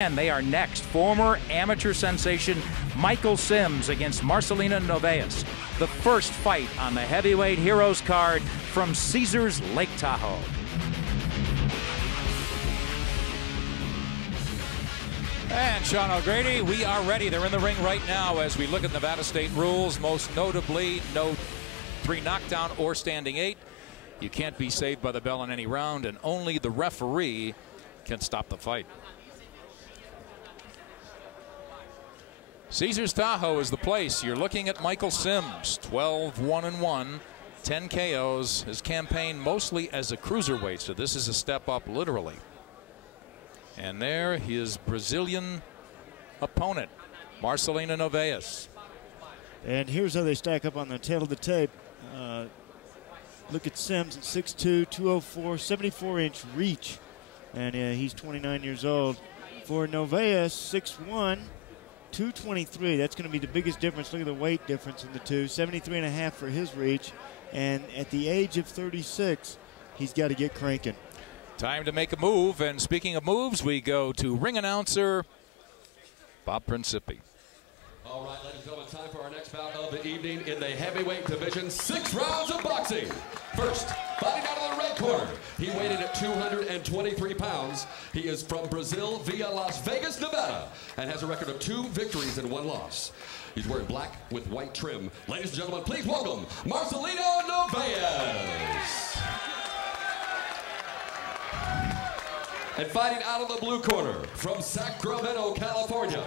And they are next. Former amateur sensation Michael Sims against Marcelino Novaes. The first fight on the heavyweight heroes card from Caesars Lake Tahoe. And Sean O'Grady, we are ready. They're in the ring right now as we look at Nevada State rules. Most notably, no 3 knockdown or standing 8. You can't be saved by the bell in any round, and only the referee can stop the fight. Caesars Tahoe is the place. You're looking at Michael Sims, 12-1-1, 10 KOs. His campaign mostly as a cruiserweight, so this is a step up literally. And there his Brazilian opponent, Marcelino Novaes. And here's how they stack up on the tail of the tape. Look at Sims at 6'2", 204, 74-inch reach. And he's 29 years old. For Novaes, 6'1", 223. That's going to be the biggest difference. Look at the weight difference in the two. 73.5 for his reach. And at the age of 36, he's got to get cranking. Time to make a move. And speaking of moves, we go to ring announcer Bob Principi. All right, ladies and gentlemen, time for our next bout of the evening in the heavyweight division. 6 rounds of boxing. First, fighting out of the red corner. He weighed in at 223 pounds. He is from Brazil via Las Vegas, Nevada, and has a record of 2 victories and 1 loss. He's wearing black with white trim. Ladies and gentlemen, please welcome Marcelino Novaes. And fighting out of the blue corner from Sacramento, California.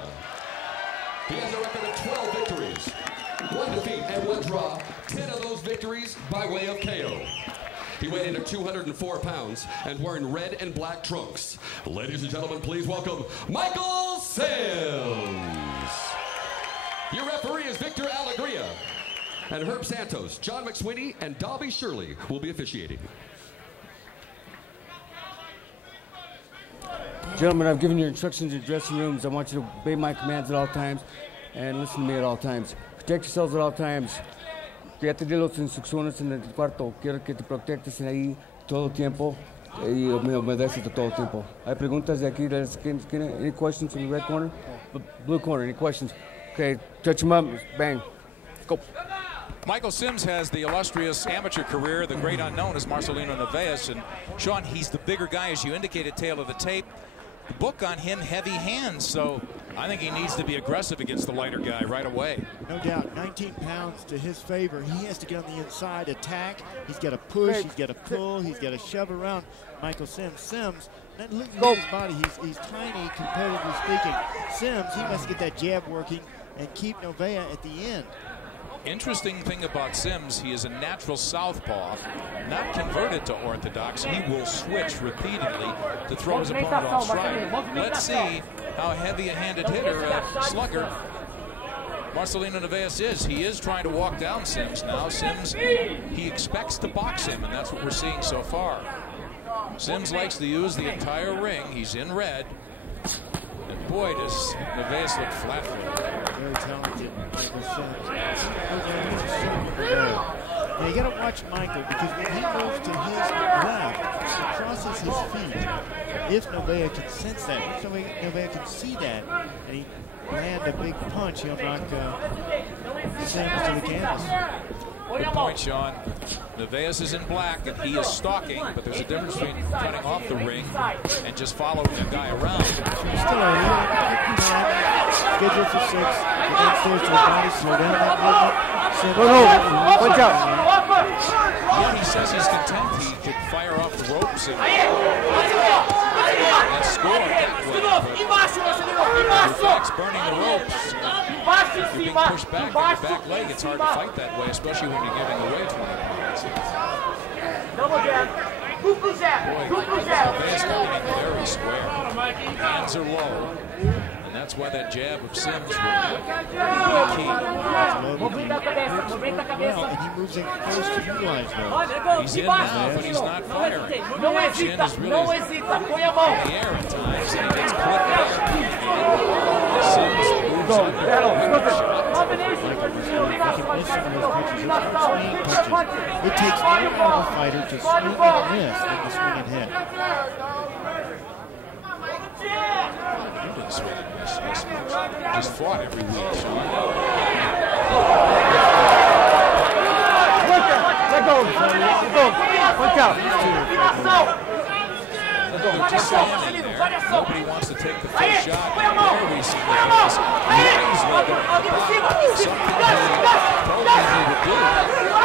He has a record of 12 victories, 1 defeat and 1 draw, 10 of those victories by way of KO. He weighed in at 204 pounds and wearing red and black trunks. Ladies and gentlemen, please welcome Michael Sims. Your referee is Victor Alegria, and Herb Santos, John McSweeney, and Dobby Shirley will be officiating. Gentlemen, I've given you instructions in dressing rooms. I want you to obey my commands at all times and listen to me at all times. Protect yourselves at all times. Ya te di las instrucciones en el cuarto. Quiero que te protectes ahí todo el tiempo y me obedeces todo el tiempo. Hay preguntas de aquí. Any questions in the red corner? Blue corner, any questions? Okay, touch them up. Bang. Go. Michael Sims has the illustrious amateur career. The great unknown is Marcelino Novaes. And Sean, he's the bigger guy, as you indicated, tail of the tape. The book on him, heavy hands, so I think he needs to be aggressive against the lighter guy right away. No doubt, 19 pounds to his favor. He has to get on the inside, attack. He's got to push, he's got to pull, he's got to shove around Michael Sims. Sims, look at his body, he's tiny comparatively speaking. Sims, he must get that jab working and keep Novaes at the end. Interesting thing about Sims, he is a natural southpaw, not converted to orthodox. He will switch repeatedly to throw his opponent off strike. Let's see how heavy a handed hitter, slugger, Marcelino Novaes is. He is trying to walk down Sims now. Sims, he expects to box him, and that's what we're seeing so far. Sims likes to use the entire ring. He's in red. And boy, does Novaes look flat-footed. Very talented, Michael Sims. Now you got to watch Michael, because when he moves to his left, he crosses his feet. If Novaes can sense that, if Novaes can see that, and he land a big punch, he'll knock Sims to the canvas. Good point, Sean. Novaes is in black, and he is stalking, but there's a difference between cutting off the ring and just following a guy around. Still scheduled for 6. Downstairs to his body, slow down that movement. Watch out. Yeah, he says he's content. He could fire off the ropes and score that way. It's burning the ropes. If you're being pushed back on your back leg, it's hard to fight that way, especially when you're giving away 20 pounds. Double jab. Boy, Novaes coming in very square. Hands are low. And that's why that jab of Sims will be key. Well, and he moves in close to utilize those. He's in now, but he's not firing. Chin is really in the air at times, and he gets clipped out. Sims moves It takes more of a fighter to swing and miss than to swing and hit. this one. He's fought every week, Sean. Let go. Watch out. They're just standing there. Nobody wants to take the first shot. There we see Noveas wisely going to the bottom. Something he told me he would do.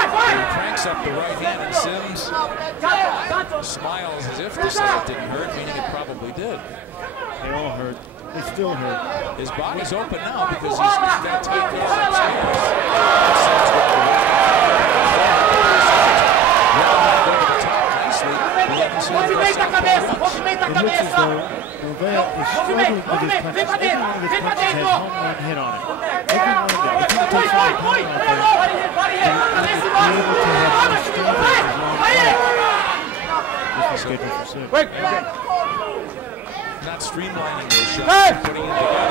He cranks up the right hand, and Sims smiles as if to say it didn't hurt, meaning it probably did. They all hurt. They still hurt. His body's open now because he's going to take those upstairs. Movimenta a cabeça, movimenta a cabeça. Novea is struggling with his punches. Every one of his punches has home run hit on it. Every one of them. If he takes one pound off there, this is scheduled for 6. Not streamlining those shots, putting it together.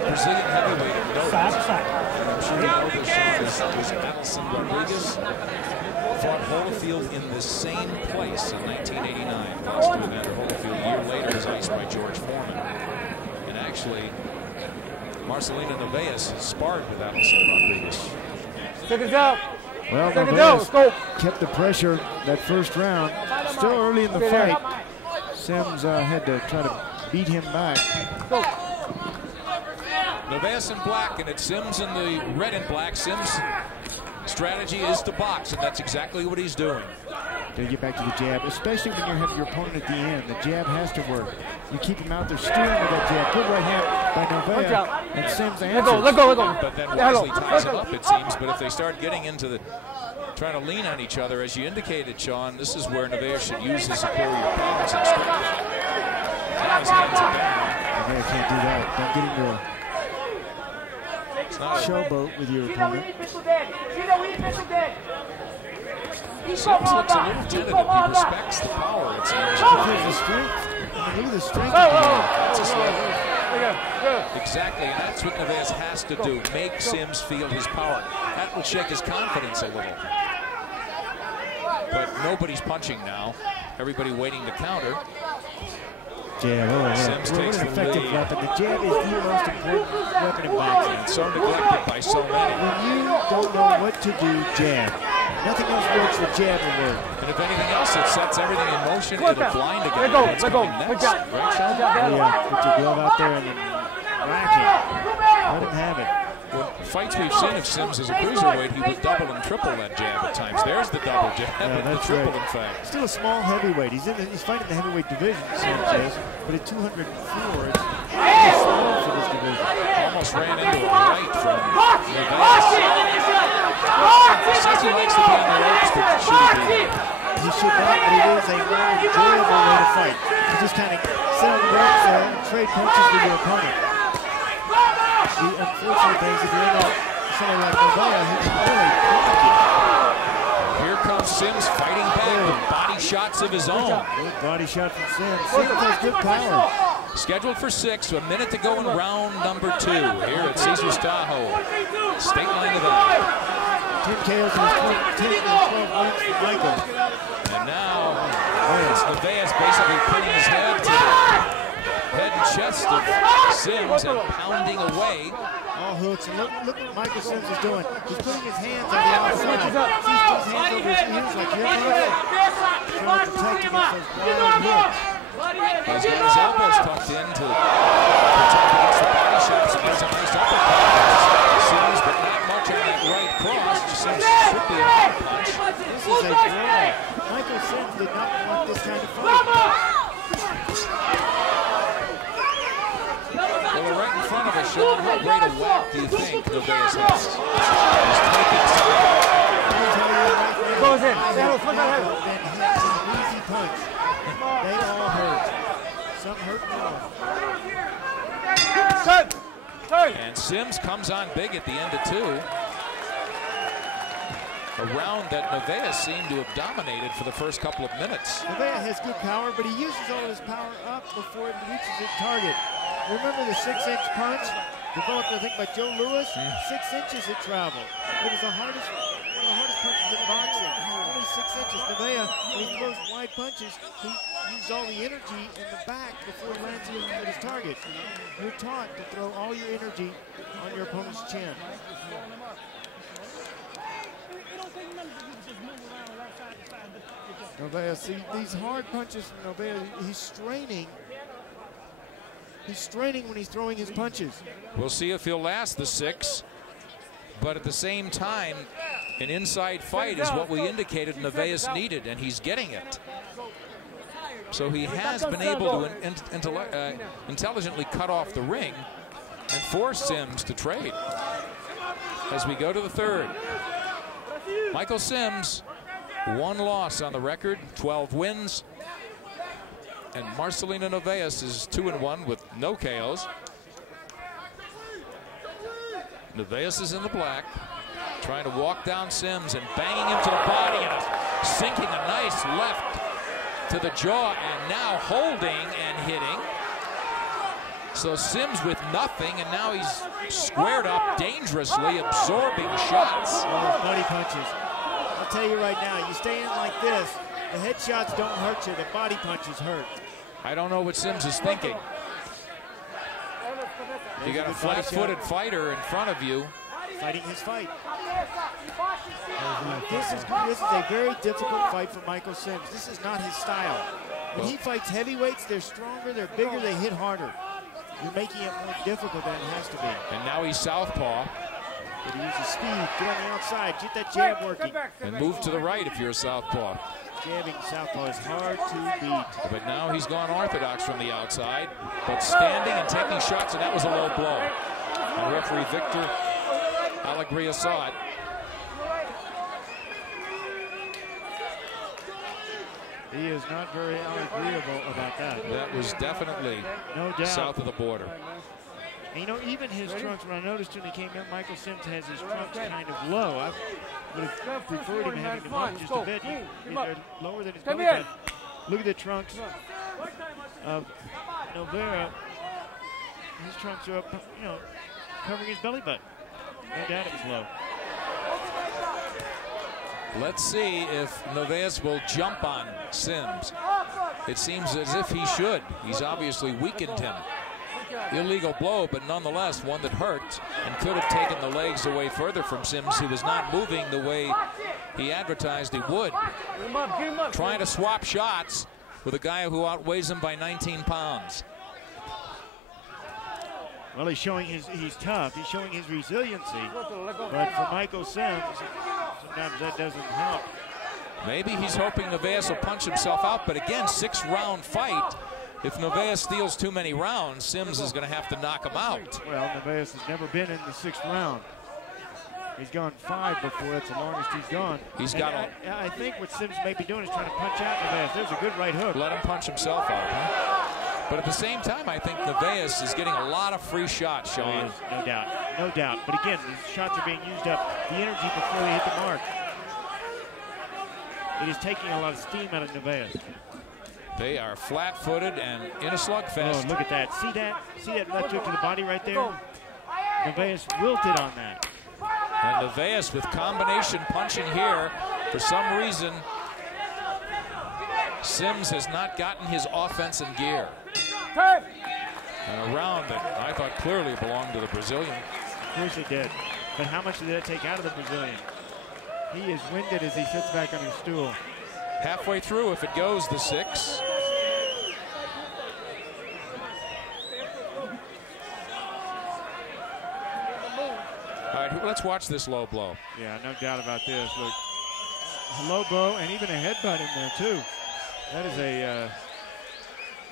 Brazilian heavyweight of note. I'm sure you know this was Madison Rodriguez. Fought Holyfield in the same place in 1989. Lost to Evander Holyfield. A year later was iced by George Foreman. And actually, Marcelino Noveas sparred with Madison Rodriguez. Seconds out. Well, Noveas kept the pressure that first round. Still early in the fight. Sims had to try to beat him back. Noveas in black, and it's Sims in the red and black. Sims' strategy is to box, and that's exactly what he's doing. They get back to the jab, especially when you have your opponent at the end. The jab has to work. You keep him out there steering with that jab. Good right hand by Novea, and Sims answers. Let go. But then Wesley ties him up, it seems. But if they start getting into the trying to lean on each other, as you indicated, Sean, this is where Novea should use his superior powers and strength. Now his hands are down. Novea can't do that. Don't get into a showboat with your opponent. Sims looks a little tentative. He respects the power, it seems. Because the strength. I mean, look at the strength. Exactly, and that's what Noveas has to do. Make Sims feel his power. That will shake his confidence a little. But nobody's punching now. Everybody waiting to counter. Jab, Sims takes an the effective lead. weapon. The jab is the most important weapon in boxing. And so neglected by so many. When you don't know what to do, jab. Nothing else works, the jab will work. And if anything else, it sets everything in motion. It'll blind a guy. Let go. Right, Sean? Yeah, put your glove out there and then whack him. Let him have it. Well, fights we've seen of Sims as a cruiserweight, he would double and triple that jab at times. There's the double jab, and the triple, in fact. Still a small heavyweight. He's fighting the heavyweight division, Sims is, but at 204, it's small for this division. Almost ran into a right from Noveas. Says he likes to be on the ropes, but should he be? He should not, but it is a more enjoyable way to fight. You just kind of sit on the ropes there and trade punches with your opponent. The unfortunate thing is if you're not somebody like Novea, he can really block you. Here comes Sims fighting back with body shots of his own. Good body shot from Sims. Sims has good power. Scheduled for 6, a minute to go in round number 2 here at Caesars Tahoe. State line event. 10 KOs in his 10 and 12 wins for Michael. And now, it's Noveas basically putting his head to the head and chest of Sims and pounding away. All hooks. And look what Michael Sims is doing. He's putting his hands on the outside. He's putting his hands over his ears like you're not trying to protect against those wild hooks. He's got his elbows tucked in to protect against the body shots. And there's a nice uppercut. Sims, but not much on that right cross. Sims should be a hard punch. This is a draw. Michael Sims did not want this kind of fight. Well, right in front of us, Sean, how great a whack do you think Noveas has? Goes in. Then hits an easy punch. They all hurt. Some hurt more. And Sims comes on big at the end of 2. A round that Nevaeh seemed to have dominated for the first couple of minutes. Nevaeh has good power, but he uses all his power up before it reaches its target. Remember the 6-inch punch developed, I think, by Joe Louis? 6 inches it traveled. It was one of the hardest punches in boxing. Only 6 inches. Nevaeh, when he throws wide punches, he uses all the energy in the back before he lands at his target. You're taught to throw all your energy on your opponent's chin. Nevaeh, see these hard punches from Nevaeh, he's straining. He's straining when he's throwing his punches. We'll see if he'll last the 6, but at the same time, an inside fight is what we indicated Nevaeh needed, and he's getting it. So he has been able to intelligently cut off the ring and force Sims to trade. As we go to the 3rd, Michael Sims, 1 loss on the record, 12 wins. And Marcelino Nevaeh is 2-1 with no KOs. Nevaeh is in the black, trying to walk down Sims and banging him to the body and sinking a nice left to the jaw, and now holding and hitting. So Sims with nothing, and now he's squared up dangerously, absorbing shots. Oh, body punches. I'll tell you right now, you stay in like this, the head shots don't hurt you, the body punches hurt. I don't know what Sims is thinking. You got a flat-footed fighter in front of you. Fighting his fight. This is a very difficult fight for Michael Sims. This is not his style. When he fights heavyweights, they're stronger, they're bigger, they hit harder. You're making it more difficult than it has to be. And now he's southpaw. But he uses speed, get on the outside, get that jab working. And move to the right if you're a southpaw. Jabbing southpaw is hard to beat. But now he's gone orthodox from the outside, but standing and taking shots, and that was a low blow. And referee Victor Alegria saw it. He is not very agreeable about that. That was definitely no doubt. South of the border. And you know, even his trunks, when I noticed when he came in, Michael Sims has his trunks kind of low. I would have preferred him having them up just a bit. They're lower than his belly button. Look at the trunks of Nevaeh. His trunks are up, you know, covering his belly button. No doubt it was low. Let's see if Nevaeh will jump on Sims. It seems as if he should. He's obviously weakened him. Illegal blow, but nonetheless one that hurt and could have taken the legs away further from Sims, who was not moving the way he advertised he would. Trying to swap shots with a guy who outweighs him by 19 pounds. Well, he's showing he's tough. He's showing his resiliency. But for Michael Sims, sometimes that doesn't help. Maybe he's hoping Nevaeh will punch himself out, but again, 6-round fight. If Nevaeh steals too many rounds, Sims is going to have to knock him out. Well, Nevaeh has never been in the 6th round. He's gone 5 before. That's the longest he's gone. He's got. I think what Sims may be doing is trying to punch out Nevaeh. There's a good right hook. Let him punch himself out, huh? But at the same time, I think Nevaeh is getting a lot of free shots, Sean. No doubt, no doubt. But again, these shots are being used up. The energy before they hit the mark. It is taking a lot of steam out of Nevaeh. They are flat-footed and in a slugfest. Oh, look at that. See that? See that left hook to the body right there? Nevaeh wilted on that. And Nevaeh with combination punching here. For some reason, Sims has not gotten his offense in gear. And a round that I thought clearly belonged to the Brazilian. Of course it did. But how much did that take out of the Brazilian? He is winded as he sits back on his stool. Halfway through, if it goes, the 6. All right, let's watch this low blow. Yeah, no doubt about this. Look, a low blow and even a headbutt in there, too. That is a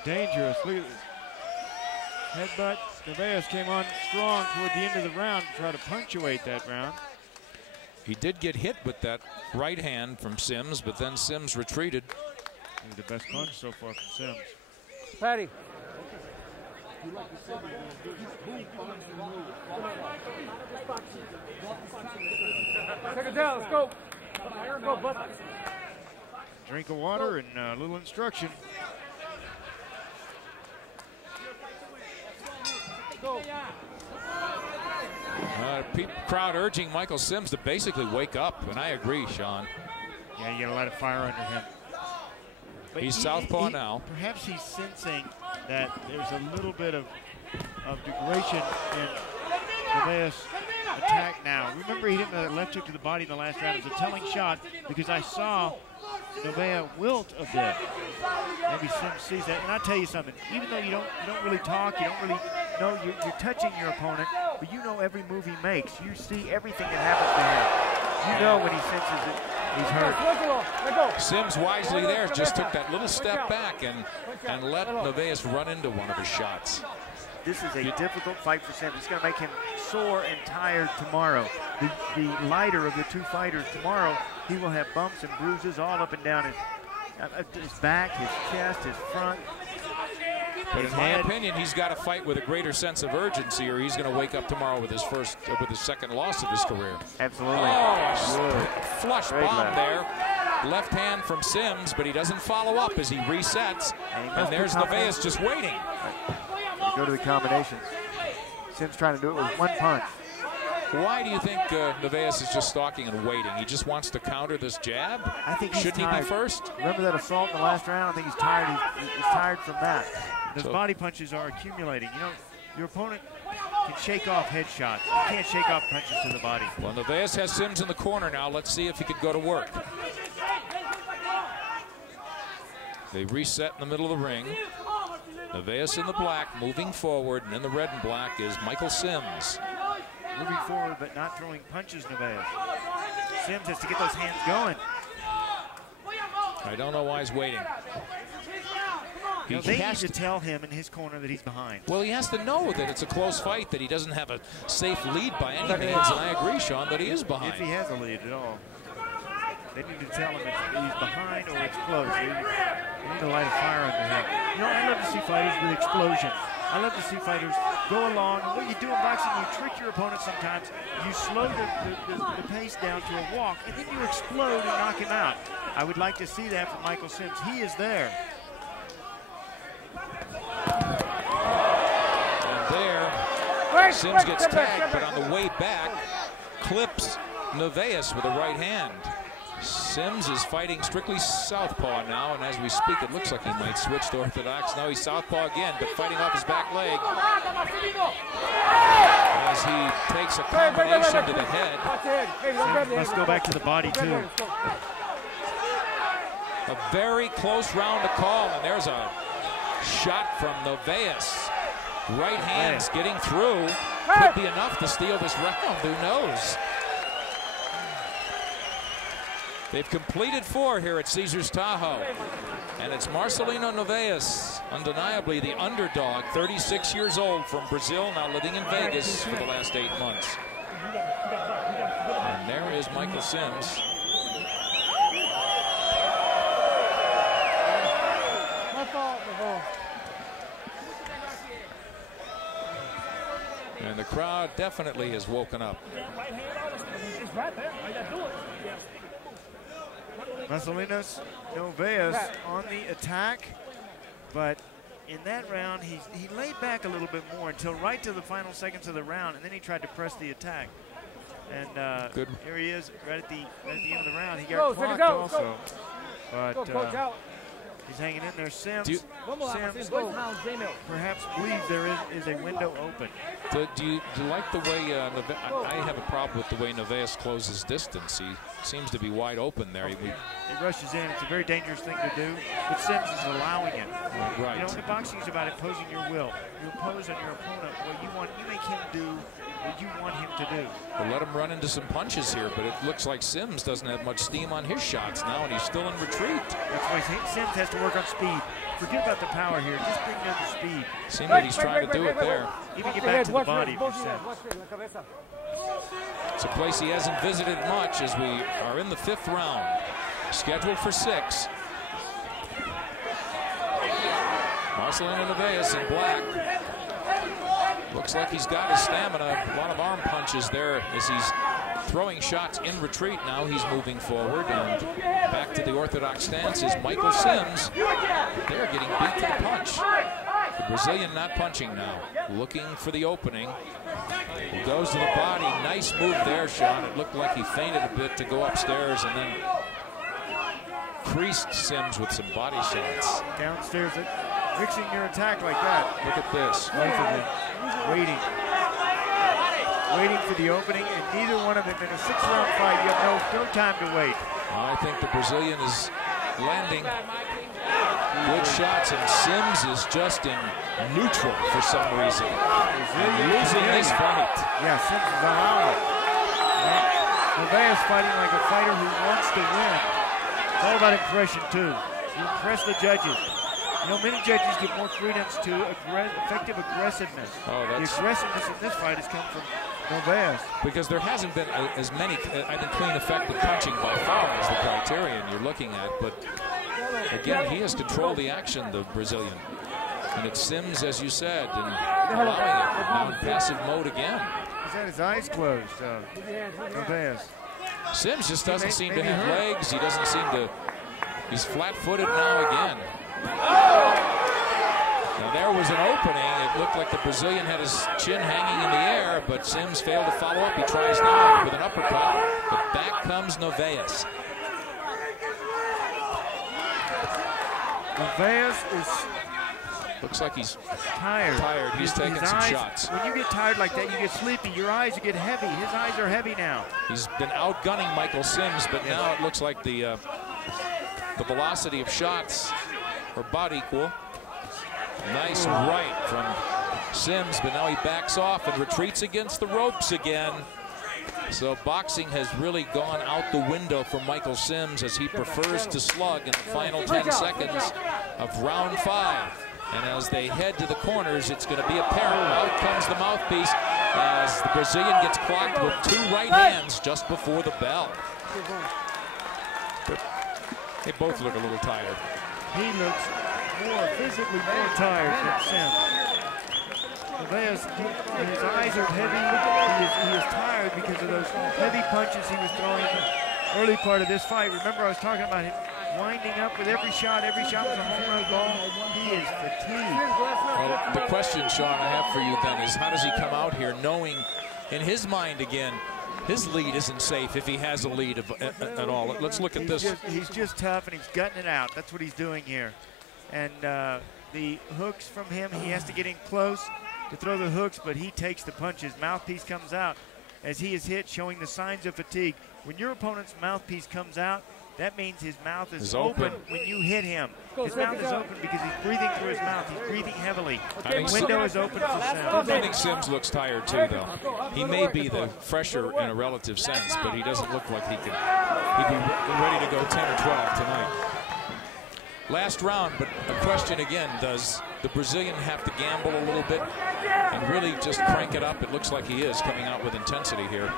dangerous. Look at this. Headbutt. Nevaeh came on strong toward the end of the round to try to punctuate that round. He did get hit with that right hand from Sims, but then Sims retreated. The best punch so far from Sims. Patty. Second down, let's go. Go, bud. Drink of water and a little instruction. Crowd urging Michael Sims to basically wake up, and I agree, Sean. Yeah, you got a lot of fire under him. But He's southpaw now. Perhaps he's sensing that there's a little bit of degradation in Nevaeh's attack now. Remember, he hit the left hook to the body in the last round. It was a telling shot because I saw Nevaeh wilt a bit. Maybe Sims sees that. And I'll tell you something. Even though you don't really talk, you don't really know, you're touching your opponent, but you know every move he makes. You see everything that happens to him. You know when he senses it, he's hurt. Sims wisely there just took that little step back and let Nevaeh run into one of his shots. This is a difficult fight for Sims. It's going to make him sore and tired tomorrow. The lighter of the two fighters tomorrow, he will have bumps and bruises all up and down his back, his chest, his front. But in my opinion, he's got to fight with a greater sense of urgency, or he's going to wake up tomorrow with his second loss of his career. Absolutely. Oh, flush bomb there. Left hand from Sims, but he doesn't follow up as he resets. And there's Nevaeh just waiting. Go to the combinations. Sims trying to do it with one punch. Why do you think Nevaeh is just stalking and waiting? He just wants to counter this jab? I think he's Shouldn't tired. he be first? Remember that assault in the last round? I think he's tired. He's tired from that. Those body punches are accumulating. You know, your opponent can shake off headshots. You can't shake off punches to the body. Well, Nevaeh has Sims in the corner now. Let's see if he could go to work. They reset in the middle of the ring. Nevaeh in the black, moving forward, and in the red and black is Michael Sims. Moving forward, but not throwing punches, Nevaeh. Sims has to get those hands going. I don't know why he's waiting. They need to tell him in his corner that he's behind. Well, he has to know that it's a close fight, that he doesn't have a safe lead by any means, and I agree, Sean, that he is behind. If he has a lead at all. They need to tell him if he's behind or it's close. They need to light a fire under him. You know, I love to see fighters with explosion. I love to see fighters go along. What you do in boxing, you trick your opponent sometimes. You slow the pace down to a walk, and then you explode and knock him out. I would like to see that from Michael Sims. He is there. And there, Sims gets tagged, but on the way back, clips Nevaeh with a right hand. Sims is fighting strictly southpaw now, and as we speak, it looks like he might switch to orthodox. Now he's southpaw again, but fighting off his back leg as he takes a combination to the head. Sims must go back to the body, too. A very close round to call, and there's a shot from Nevaeh. Right hands getting through. Could be enough to steal this round, who knows? They've completed 4 here at Caesars Tahoe. And it's Marcelino Nevaeh, undeniably the underdog, 36 years old, from Brazil, now living in Vegas for the last 8 months. And there is Michael Sims. And the crowd definitely has woken up. Marcelino Nevaeh on the attack, but in that round he laid back a little bit more until right to the final seconds of the round, and then he tried to press the attack. And here he is right at the end of the round. He got clocked also, but he's hanging in there. Sims perhaps believes there is a window open. Do you like the way I have a problem with the way Nevaeh closes distance. He seems to be wide open there. He rushes in. It's a very dangerous thing to do, but Sims is allowing it. Right. You know, in boxing is about imposing your will. You impose on your opponent what you want. You make him do what you want him to do. We'll let him run into some punches here, but it looks like Sims doesn't have much steam on his shots now, and he's still in retreat. That's why Sims has to work on speed. Forget about the power here. Just bring down the speed. Seems like he's trying to do it there. Even get back to the body for Sims. It's a place he hasn't visited much as we are in the 5th round. Scheduled for 6. Marcelino Nevaeh in black. Looks like he's got his stamina. A lot of arm punches there as he's throwing shots in retreat. Now he's moving forward and back to the orthodox stance is Michael Sims. They're getting beat to the punch. The Brazilian not punching now, looking for the opening. He goes to the body. Nice move there, Sean. It looked like he fainted a bit to go upstairs and then creased Sims with some body shots. Downstairs, mixing your attack like that. Look at this. Both of them waiting for the opening, and neither one of them in a 6-round fight. You have no time to wait. I think the Brazilian is landing good shots, and Sims is just in neutral for some reason. Losing this fight. Yeah, Sims is out. Nevaez fighting like a fighter who wants to win. It's all about impression, too. You impress the judges. You know, many judges give more credence to effective aggressiveness. The aggressiveness in this fight has come from Nevaez. Because there hasn't been as many, I think, clean, effective punching by far as the criterion you're looking at. But again, he has controlled the action, the Brazilian. And it's Sims, as you said, and allowing it. Now in passive mode again. He's had his eyes closed, Nevaez. Sims just doesn't seem to have legs. He doesn't seem to. He's flat-footed now again. Now there was an opening. It looked like the Brazilian had his chin hanging in the air, but Sims failed to follow up. He tries now with an uppercut, but back comes Nevaez. Nevaez is... Looks like he's tired. He's taking some shots. When you get tired like that, you get sleepy. Your eyes get heavy. His eyes are heavy now. He's been outgunning Michael Sims, but now it looks like the velocity of shots are about equal. Nice right from Sims, but now he backs off and retreats against the ropes again. So boxing has really gone out the window for Michael Sims as he prefers to slug in the final 10 seconds of round 5. And as they head to the corners, it's going to be apparent. Out comes the mouthpiece as the Brazilian gets clocked with 2 right hands just before the bell. They both look a little tired. He looks physically more tired than Sims. Nevaez, his eyes are heavy. He is tired because of those heavy punches he was throwing in the early part of this fight. Remember, I was talking about him winding up with every shot. Every shot was a home run ball. He is fatigued. Well, the question, Sean, I have for you then is how does he come out here knowing in his mind again his lead isn't safe if he has a lead at all? Let's look at this. He's just tough and he's gutting it out. That's what he's doing here. And the hooks from him, he has to get in close to throw the hooks, but he takes the punches. Mouthpiece comes out as he is hit, showing the signs of fatigue. When your opponent's mouthpiece comes out, that means his mouth is open when you hit him. His mouth is open because he's breathing through his mouth. He's breathing heavily. The window is open for Sims. I think Sims looks tired too, though. He may be the fresher in a relative sense, but he doesn't look like he'd be ready to go 10 or 12 tonight. Last round, but a question again, does the Brazilian have to gamble a little bit and really just crank it up? It looks like he is coming out with intensity here.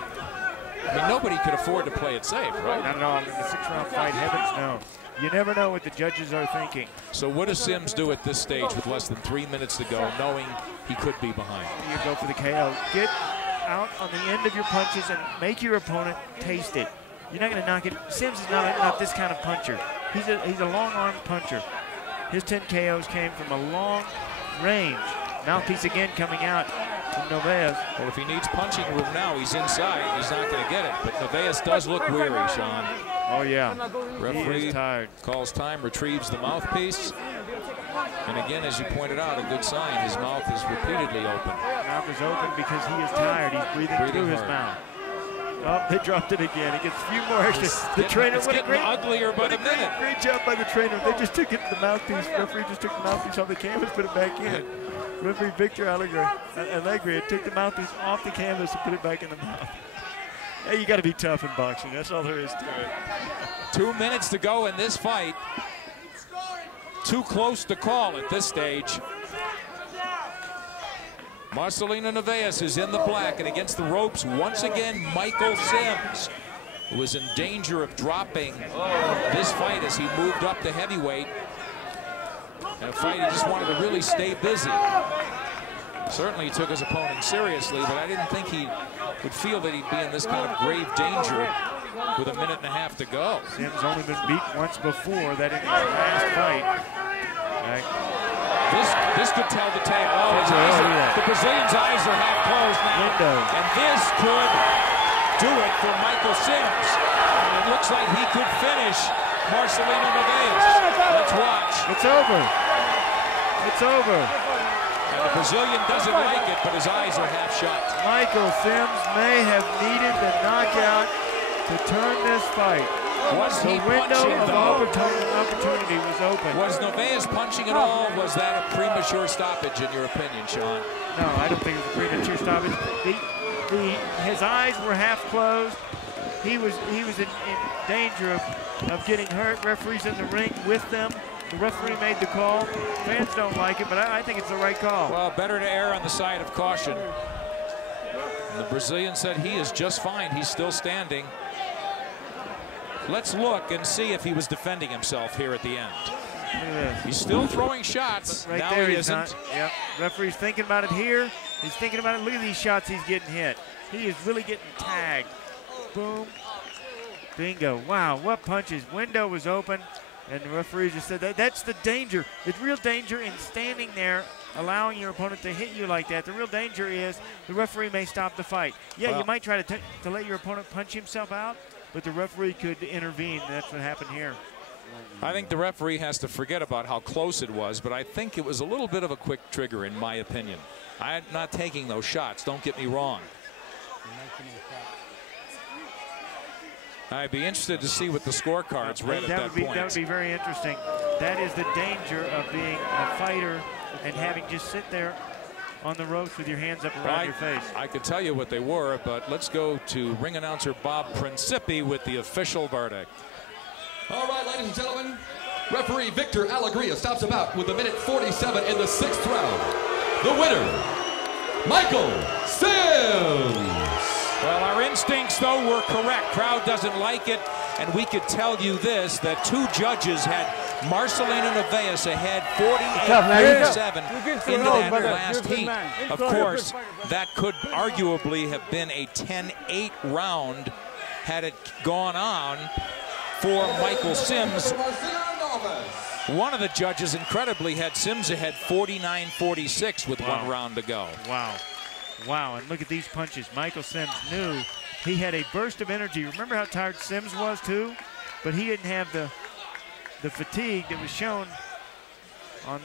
I mean, nobody could afford to play it safe, right? Not at all. In the 6-round fight, heavens no. You never know what the judges are thinking. So what does Sims do at this stage with less than 3 minutes to go, knowing he could be behind? You go for the KO. Get out on the end of your punches and make your opponent taste it. You're not going to knock it. Sims is not this kind of puncher. He's a long-arm puncher. His 10 KOs came from a long range. Mouthpiece again coming out from Nevaez. Well, if he needs punching room now, he's inside. He's not going to get it. But Nevaez does look weary, Sean. Oh, yeah. Referee calls time, retrieves the mouthpiece. And again, as you pointed out, a good sign. His mouth is repeatedly open. His mouth is open because he is tired. He's breathing through his mouth. Oh, they dropped it again. He gets a few more extra. The trainer it's getting uglier by the minute. Great job by the trainer. They just took it to the mouthpiece. The referee just took the mouthpiece off the canvas, put it back in. Referee Victor Allegri took the mouthpiece off the canvas and put it back in the mouth. Hey, you got to be tough in boxing. That's all there is to it. 2 minutes to go in this fight. Too close to call at this stage. Marcelino Nevaez is in the black, and against the ropes once again Michael Sims, who was in danger of dropping this fight as he moved up to heavyweight. In a fight he just wanted to really stay busy. Certainly he took his opponent seriously, but I didn't think he would feel that he'd be in this kind of grave danger with a minute and a half to go. Sims only been beat once before, that in his last fight. Right. This could tell the tale. Oh, the Brazilian's eyes are half closed now. And this could do it for Michael Sims. It looks like he could finish Marcelino Novaes. Let's watch. It's over. It's over. And the Brazilian doesn't like it, but his eyes are half shut. Michael Sims may have needed the knockout to turn this fight. Was the he window punching, of opportunity was open. Was Novaes punching at all? Was that a premature stoppage, in your opinion, Sean? No, I don't think it was a premature stoppage. His eyes were half closed. He was in danger of getting hurt. Referees in the ring with them. The referee made the call. Fans don't like it, but I think it's the right call. Well, better to err on the side of caution. And the Brazilian said he is just fine. He's still standing. Let's look and see if he was defending himself here at the end. Look at this. He's still throwing shots. Right now there he he's isn't. not. Yep. Referee's thinking about it here. He's thinking about it. Look at these shots he's getting hit. He is really getting tagged. Boom. Bingo. Wow, what punches. Window was open, and the referee just said that's the danger. The real danger in standing there, allowing your opponent to hit you like that. The real danger is the referee may stop the fight. Yeah, you might try to let your opponent punch himself out, but the referee could intervene. That's what happened here. I think the referee has to forget about how close it was, but I think it was a little bit of a quick trigger, in my opinion. I'm not taking those shots, don't get me wrong. I'd be interested to see what the scorecards read at that point. That would be very interesting. That is the danger of being a fighter and having just sit there on the ropes with your hands up around your face. I could tell you what they were, but let's go to ring announcer Bob Principi with the official verdict. All right, ladies and gentlemen, referee Victor Alegria stops about with a minute 47 in the 6th round. The winner, Michael Sims. Well, our instincts, though, were correct. Crowd doesn't like it, and we could tell you this, that 2 judges had Marcelino Novaes ahead 48-47 into that last heat. Of course, that could arguably have been a 10-8 round had it gone on for Michael Sims. One of the judges, incredibly, had Sims ahead 49-46 with 1 round to go. Wow. Wow, and look at these punches. Michael Sims knew he had a burst of energy. Remember how tired Sims was, too? But he didn't have the fatigue that was shown on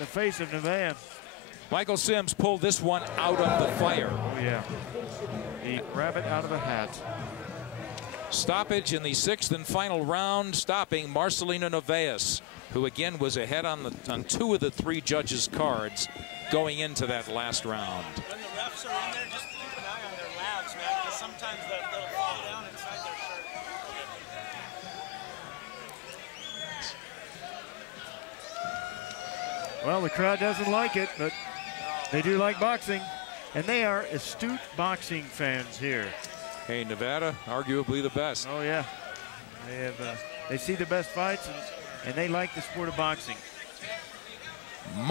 the face of Novaes. Michael Sims pulled this one out of the fire. Oh, yeah. The rabbit out of the hat. Stoppage in the 6th and final round, stopping Marcelino Novaes, who again was ahead on 2 of the 3 judges' cards going into that last round. When the refs are in there, just keep an eye on their labs, man, because sometimes they'll fall down inside their shirt. Well, the crowd doesn't like it, but they do like boxing, and they are astute boxing fans here. Hey, Nevada, arguably the best. Oh, yeah. They see the best fights, and they like the sport of boxing. Mike